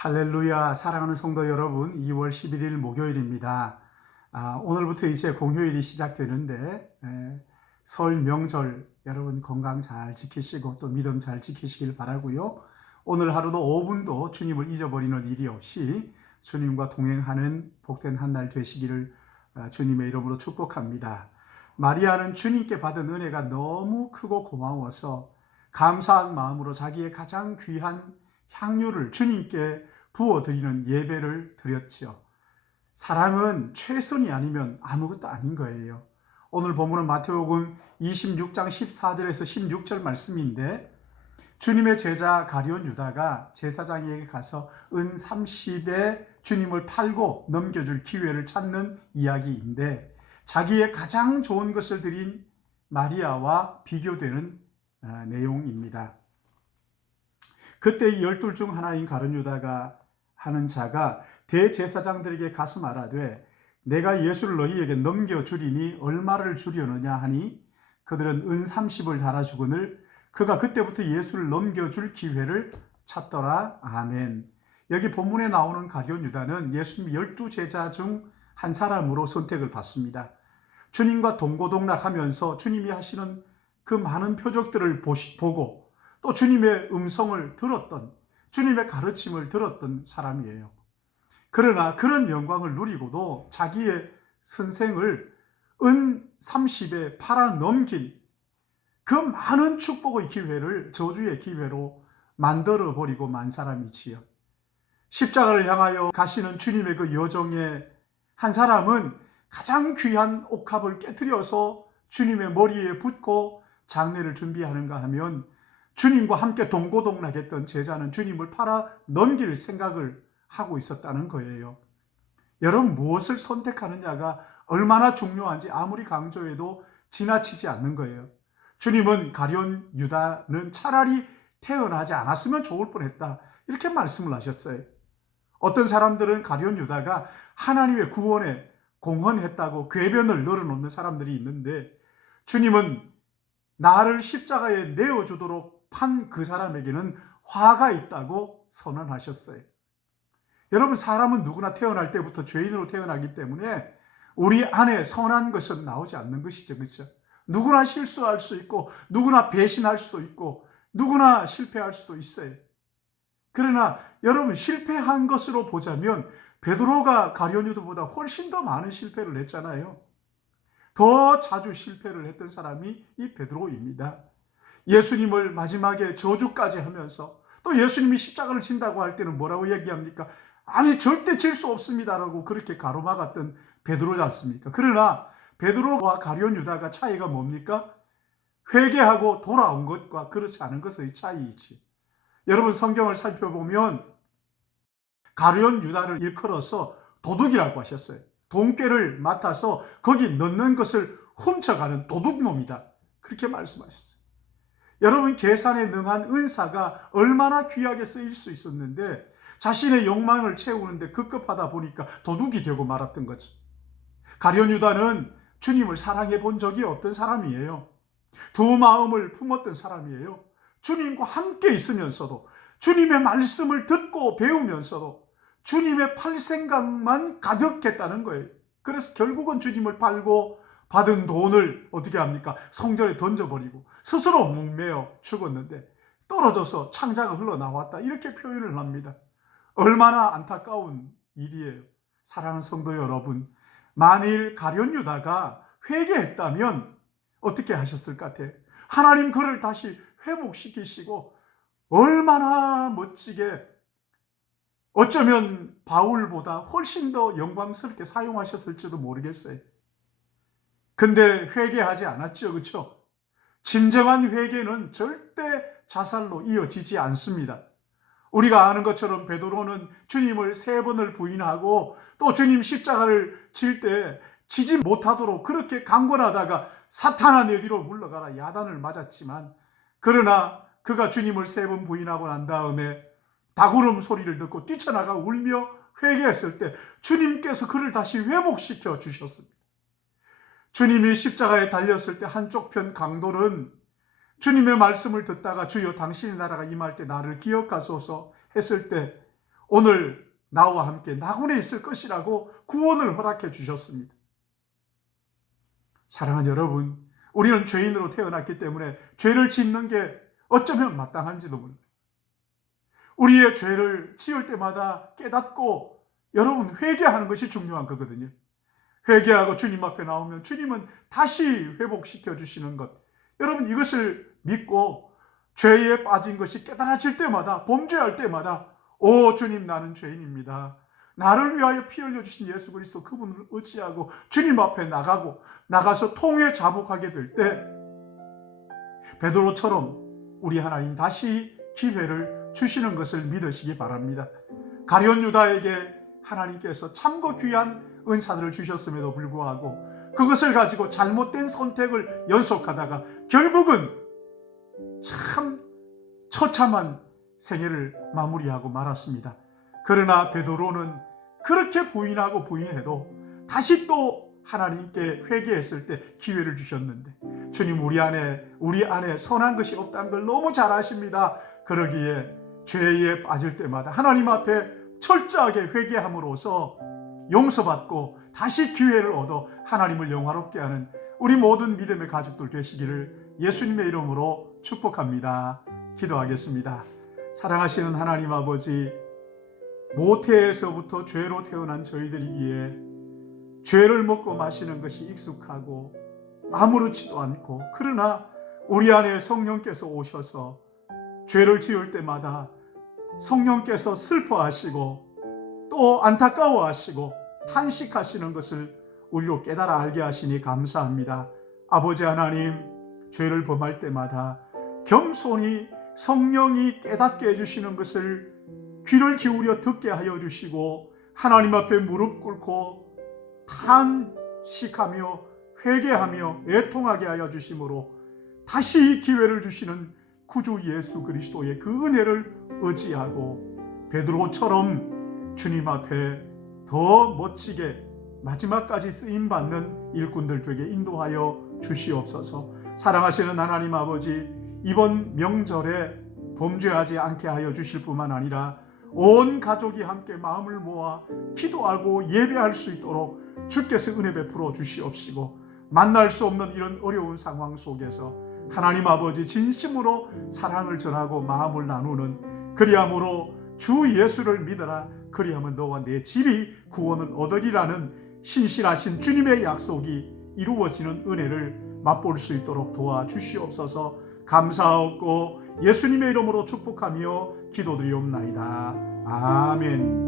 할렐루야, 사랑하는 성도 여러분, 2월 11일 목요일입니다. 오늘부터 이제 공휴일이 시작되는데 설 명절 여러분 건강 잘 지키시고 또 믿음 잘 지키시길 바라고요. 오늘 하루도 5분도 주님을 잊어버리는 일이 없이 주님과 동행하는 복된 한 날 되시기를 주님의 이름으로 축복합니다. 마리아는 주님께 받은 은혜가 너무 크고 고마워서 감사한 마음으로 자기의 가장 귀한 향유를 주님께 부어드리는 예배를 드렸지요. 사랑은 최선이 아니면 아무것도 아닌 거예요. 오늘 본문은 마태복음 26장 14절에서 16절 말씀인데, 주님의 제자 가룟 유다가 제사장에게 가서 은 30에 주님을 팔고 넘겨줄 기회를 찾는 이야기인데, 자기의 가장 좋은 것을 드린 마리아와 비교되는 내용입니다. 그때 이 12 중 하나인 가룟 유다가 하는 자가 대제사장들에게 가서 말하되, 내가 예수를 너희에게 넘겨주리니 얼마를 주려느냐 하니 그들은 은 30을 달아주거늘 그가 그때부터 예수를 넘겨줄 기회를 찾더라. 아멘. 여기 본문에 나오는 가룟 유다는 예수님 12 제자 중 한 사람으로 선택을 받습니다. 주님과 동고동락하면서 주님이 하시는 그 많은 표적들을 보고 또 주님의 음성을 들었던, 주님의 가르침을 들었던 사람이에요. 그러나 그런 영광을 누리고도 자기의 선생을 은 30에 팔아 넘긴 그 많은 축복의 기회를 저주의 기회로 만들어버리고 만 사람이지요. 십자가를 향하여 가시는 주님의 그 여정에 한 사람은 가장 귀한 옥합을 깨트려서 주님의 머리에 붓고 장례를 준비하는가 하면, 주님과 함께 동고동락했던 제자는 주님을 팔아 넘길 생각을 하고 있었다는 거예요. 여러분, 무엇을 선택하느냐가 얼마나 중요한지 아무리 강조해도 지나치지 않는 거예요. 주님은 가룟 유다는 차라리 태어나지 않았으면 좋을 뻔했다, 이렇게 말씀을 하셨어요. 어떤 사람들은 가룟 유다가 하나님의 구원에 공헌했다고 궤변을 늘어놓는 사람들이 있는데, 주님은 나를 십자가에 내어주도록 판 그 사람에게는 화가 있다고 선언하셨어요. 여러분, 사람은 누구나 태어날 때부터 죄인으로 태어나기 때문에 우리 안에 선한 것은 나오지 않는 것이죠. 그렇죠? 누구나 실수할 수 있고 누구나 배신할 수도 있고 누구나 실패할 수도 있어요. 그러나 여러분, 실패한 것으로 보자면 베드로가 가룟 유다보다 훨씬 더 많은 실패를 했잖아요. 더 자주 실패를 했던 사람이 이 베드로입니다. 예수님을 마지막에 저주까지 하면서 또 예수님이 십자가를 진다고 할 때는 뭐라고 얘기합니까? 아니, 절대 질 수 없습니다라고 그렇게 가로막았던 베드로지 않습니까? 그러나 베드로와 가룟 유다가 차이가 뭡니까? 회개하고 돌아온 것과 그렇지 않은 것의 차이이지. 여러분, 성경을 살펴보면 가룟 유다를 일컬어서 도둑이라고 하셨어요. 돈꾀를 맡아서 거기 넣는 것을 훔쳐가는 도둑놈이다, 그렇게 말씀하셨어요. 여러분, 계산에 능한 은사가 얼마나 귀하게 쓰일 수 있었는데 자신의 욕망을 채우는데 급급하다 보니까 도둑이 되고 말았던 거죠. 가룟 유다는 주님을 사랑해 본 적이 없던 사람이에요. 두 마음을 품었던 사람이에요. 주님과 함께 있으면서도, 주님의 말씀을 듣고 배우면서도 주님의 팔 생각만 가득했다는 거예요. 그래서 결국은 주님을 팔고 받은 돈을 어떻게 합니까? 성전에 던져버리고 스스로 목매어 죽었는데 떨어져서 창자가 흘러나왔다, 이렇게 표현을 합니다. 얼마나 안타까운 일이에요. 사랑하는 성도 여러분, 만일 가룟 유다가 회개했다면 어떻게 하셨을 것 같아요? 하나님 그를 다시 회복시키시고 얼마나 멋지게, 어쩌면 바울보다 훨씬 더 영광스럽게 사용하셨을지도 모르겠어요. 근데 회개하지 않았죠, 그렇죠? 진정한 회개는 절대 자살로 이어지지 않습니다. 우리가 아는 것처럼 베드로는 주님을 3번을 부인하고 또 주님 십자가를 질 때 지지 못하도록 그렇게 강권하다가 사탄아 내 뒤로 물러가라 야단을 맞았지만, 그러나 그가 주님을 3번 부인하고 난 다음에 다구름 소리를 듣고 뛰쳐나가 울며 회개했을 때 주님께서 그를 다시 회복시켜 주셨습니다. 주님이 십자가에 달렸을 때 한쪽 편 강도는 주님의 말씀을 듣다가 주여 당신의 나라가 임할 때 나를 기억하소서 했을 때 오늘 나와 함께 낙원에 있을 것이라고 구원을 허락해 주셨습니다. 사랑하는 여러분, 우리는 죄인으로 태어났기 때문에 죄를 짓는 게 어쩌면 마땅한지도 몰라요. 우리의 죄를 지을 때마다 깨닫고 여러분 회개하는 것이 중요한 거거든요. 회개하고 주님 앞에 나오면 주님은 다시 회복시켜 주시는 것. 여러분 이것을 믿고 죄에 빠진 것이 깨달아질 때마다, 범죄할 때마다 오 주님 나는 죄인입니다. 나를 위하여 피 흘려주신 예수 그리스도 그분을 의지하고 주님 앞에 나가서 통회 자복하게 될 때 베드로처럼 우리 하나님 다시 기회를 주시는 것을 믿으시기 바랍니다. 가룟 유다에게 하나님께서 참고 귀한 은사들을 주셨음에도 불구하고 그것을 가지고 잘못된 선택을 연속하다가 결국은 참 처참한 생애를 마무리하고 말았습니다. 그러나 베드로는 그렇게 부인하고 부인해도 다시 또 하나님께 회개했을 때 기회를 주셨는데 주님 우리 안에 선한 것이 없다는 걸 너무 잘 아십니다. 그러기에 죄에 빠질 때마다 하나님 앞에 철저하게 회개함으로써 용서받고 다시 기회를 얻어 하나님을 영화롭게 하는 우리 모든 믿음의 가족들 되시기를 예수님의 이름으로 축복합니다. 기도하겠습니다. 사랑하시는 하나님 아버지, 모태에서부터 죄로 태어난 저희들이기에 죄를 먹고 마시는 것이 익숙하고 아무렇지도 않고, 그러나 우리 안에 성령께서 오셔서 죄를 지을 때마다 성령께서 슬퍼하시고 또 안타까워하시고 탄식하시는 것을 우리로 깨달아 알게 하시니 감사합니다. 아버지 하나님, 죄를 범할 때마다 겸손히 성령이 깨닫게 해주시는 것을 귀를 기울여 듣게 하여 주시고 하나님 앞에 무릎 꿇고 탄식하며 회개하며 애통하게 하여 주심으로 다시 기회를 주시는 구주 예수 그리스도의 그 은혜를 의지하고 베드로처럼 주님 앞에 더 멋지게 마지막까지 쓰임받는 일꾼들 되게 인도하여 주시옵소서. 사랑하시는 하나님 아버지, 이번 명절에 범죄하지 않게 하여 주실 뿐만 아니라 온 가족이 함께 마음을 모아 기도하고 예배할 수 있도록 주께서 은혜 베풀어 주시옵시고, 만날 수 없는 이런 어려운 상황 속에서 하나님 아버지 진심으로 사랑을 전하고 마음을 나누는, 그리함으로 주 예수를 믿어라 그리하면 너와 내 집이 구원을 얻으리라는 신실하신 주님의 약속이 이루어지는 은혜를 맛볼 수 있도록 도와주시옵소서. 감사하옵고 예수님의 이름으로 축복하며 기도드리옵나이다. 아멘.